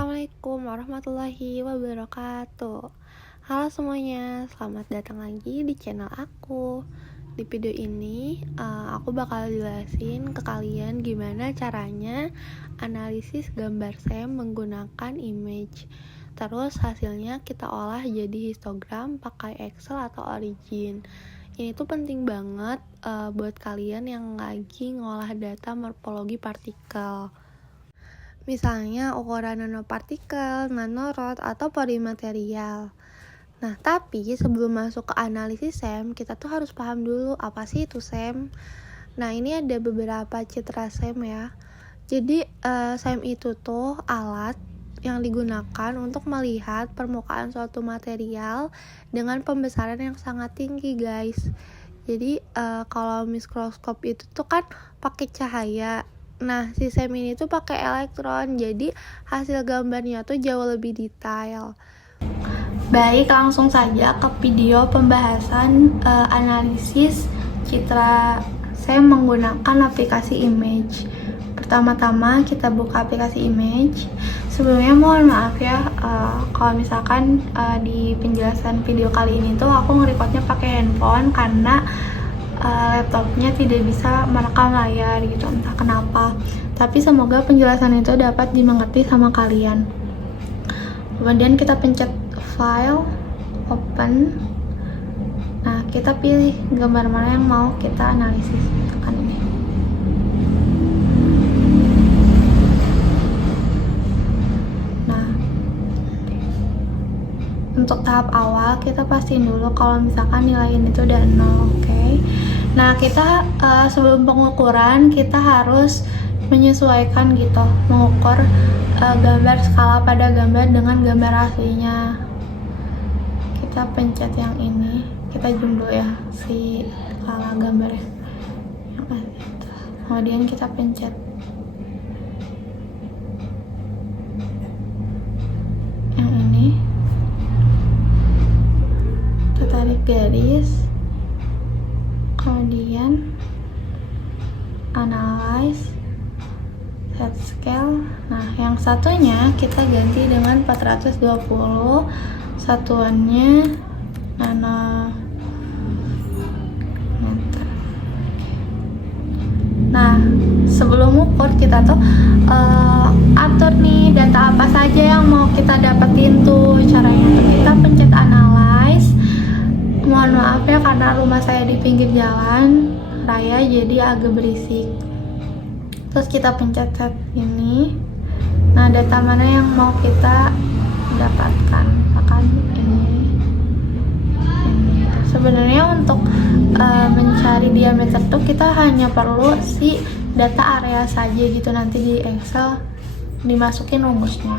Assalamualaikum warahmatullahi wabarakatuh. Halo semuanya, selamat datang lagi di channel aku. Di video ini aku bakal jelasin ke kalian gimana caranya analisis gambar SEM menggunakan image. Terus hasilnya kita olah jadi histogram pakai Excel atau Origin. Ini tuh penting banget buat kalian yang lagi ngolah data morfologi partikel. Misalnya ukuran nanopartikel, nanorod, atau polimaterial. Nah, tapi sebelum masuk ke analisis SEM, kita tuh harus paham dulu apa sih itu SEM. Nah, ini ada beberapa citra SEM ya. Jadi, SEM itu tuh alat yang digunakan untuk melihat permukaan suatu material dengan pembesaran yang sangat tinggi, guys. Jadi, kalau mikroskop itu tuh kan pakai cahaya. Nah, si SEM ini tuh pakai elektron, jadi hasil gambarnya tuh jauh lebih detail. Baik, langsung saja ke video pembahasan analisis citra SEM menggunakan aplikasi image. Pertama-tama kita buka aplikasi image. Sebelumnya mohon maaf ya, kalau misalkan di penjelasan video kali ini tuh aku nge-recordnya pakai handphone karena laptopnya tidak bisa merekam layar gitu, entah kenapa. Tapi semoga penjelasan itu dapat dimengerti sama kalian. Kemudian kita pencet file, open. Nah, kita pilih gambar mana yang mau kita analisis. Misalkan ini. Nah, untuk tahap awal kita pastiin dulu kalau misalkan nilai ini tuh udah 0, oke? Nah, kita sebelum pengukuran kita harus menyesuaikan gitu, mengukur gambar skala pada gambar dengan gambar aslinya. Kita pencet yang ini, kita zoom dulu ya si skala gambarnya. Kemudian kita pencet yang ini, kita tarik garis. Kemudian analyze, set scale. Nah, yang satunya kita ganti dengan 420, satuannya nanometer. Nah, sebelum ukur kita tuh atur nih data apa saja yang mau kita dapetin tuh. Caranya tuh kita pencet analyze. Mohon maaf ya karena rumah saya di pinggir jalan raya jadi agak berisik. Terus kita pencet set ini. Nah, data mana yang mau kita dapatkan? Misalkan ini. Sebenarnya untuk mencari diameter tuh kita hanya perlu si data area saja gitu, nanti di Excel dimasukin rumusnya.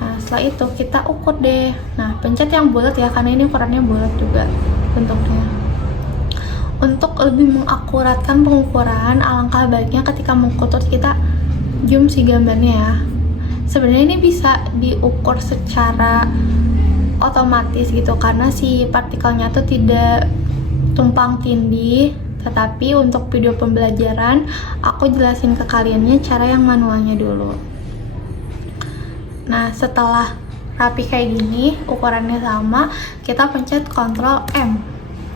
Nah, setelah itu kita ukur deh. Nah, pencet yang bulat ya, karena ini ukurannya bulat juga bentuknya. Untuk lebih mengakuratkan pengukuran, alangkah baiknya ketika mengukur kita zoom si gambarnya ya. Sebenarnya ini bisa diukur secara otomatis gitu, karena si partikelnya tuh tidak tumpang tindih. Tetapi untuk video pembelajaran, aku jelasin ke kaliannya cara yang manualnya dulu. Nah, setelah rapi kayak gini, ukurannya sama, kita pencet Ctrl M.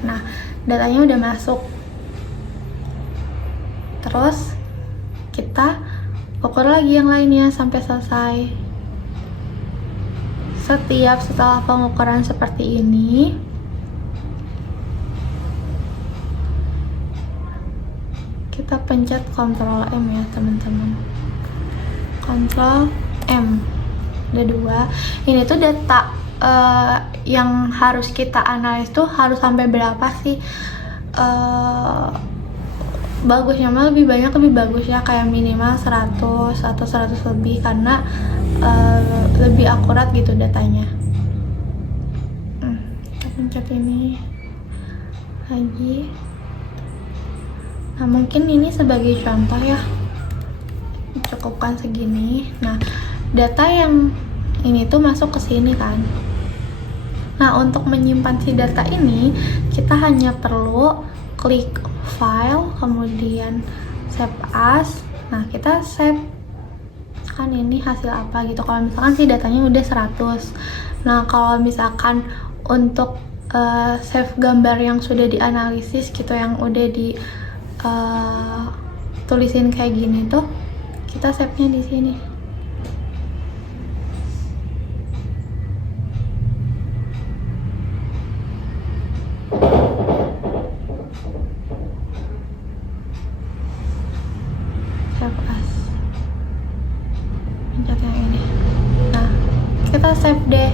Nah, datanya udah masuk. Terus kita ukur lagi yang lainnya sampai selesai. Setelah pengukuran seperti ini, kita pencet Ctrl M ya teman-teman. Ctrl M. Ada 2. Ini tuh data yang harus kita analis tuh harus sampai berapa sih? Bagusnya mah lebih banyak lebih bagus ya, kayak minimal 100 atau 100 lebih, karena lebih akurat gitu datanya. Kita pencet ini lagi. Nah, mungkin ini sebagai contoh ya, cukupkan segini. Nah, data yang ini tuh masuk ke sini kan. Nah, untuk menyimpan si data ini kita hanya perlu klik file, kemudian save as. Nah, kita save misalkan ini hasil apa gitu. Kalau misalkan sih datanya udah 100. Nah kalau misalkan untuk save gambar yang sudah dianalisis gitu, yang udah di tulisin kayak gini tuh, kita save-nya di sini. Save as. Pencet yang ini. Nah, kita save deh.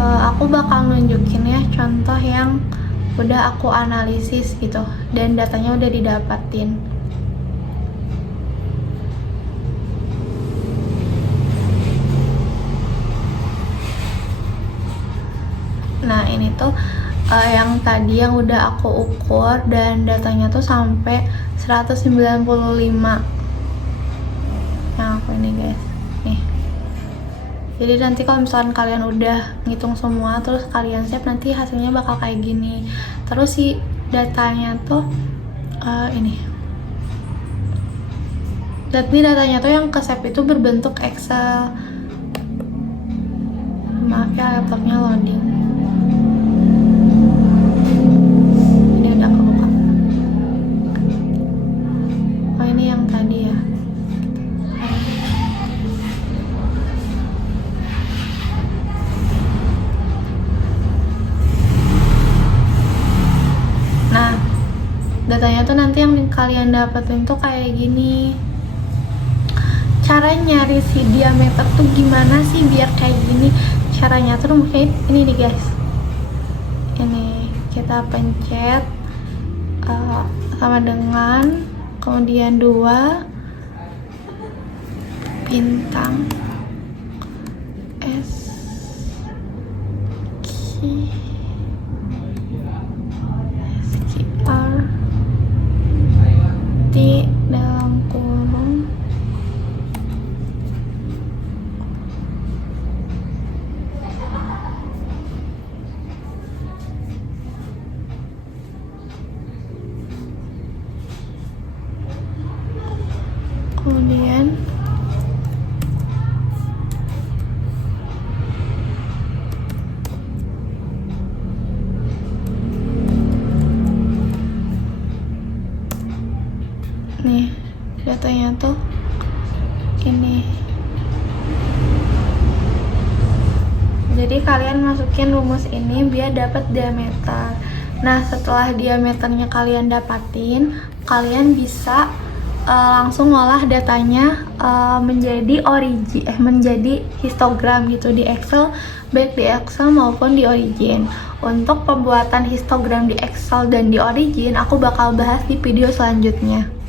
Aku bakal nunjukin ya contoh yang udah aku analisis gitu dan datanya udah didapatin. Nah ini tuh yang tadi yang udah aku ukur dan datanya tuh sampai 195 yang aku ini guys nih. Jadi nanti kalau misalkan kalian udah ngitung semua terus kalian save, nanti hasilnya bakal kayak gini. Terus si datanya tuh ini datanya tuh yang ke save itu berbentuk Excel. Maaf ya laptopnya loading. Ini udah kebuka. Oh ini yang tadi ya. Nah, datanya tuh nanti yang kalian dapetin tuh kayak gini. Cara nyari si diameter tuh gimana sih biar kayak gini? Caranya tuh mungkin ini nih guys. Ini kita pencet sama dengan kemudian 2 bintang S R T dalam kurung kemudian nih datanya tuh ini. Jadi kalian masukin rumus ini biar dapat diameter. Nah setelah diameternya kalian dapatin, kalian bisa langsung ngolah datanya menjadi histogram gitu di Excel, baik di Excel maupun di Origin. Untuk pembuatan histogram di Excel dan di Origin aku bakal bahas di video selanjutnya.